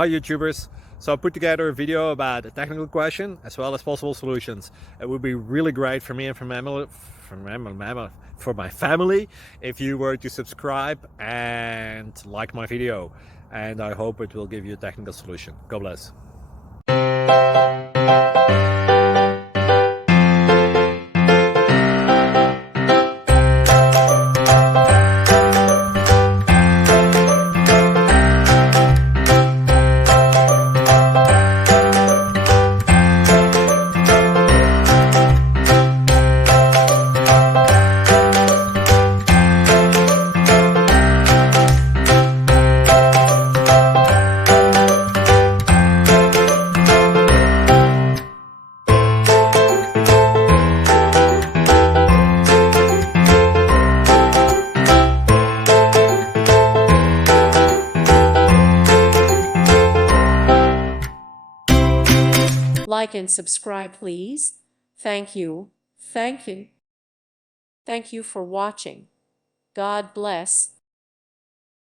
Hi YouTubers! So I put together a video about a technical question as well as possible solutions. It would be really great for me and for my family if you were to subscribe and like my video, and I hope it will give you a technical solution. God bless. Like and subscribe, please. Thank you. Thank you. Thank you for watching. God bless.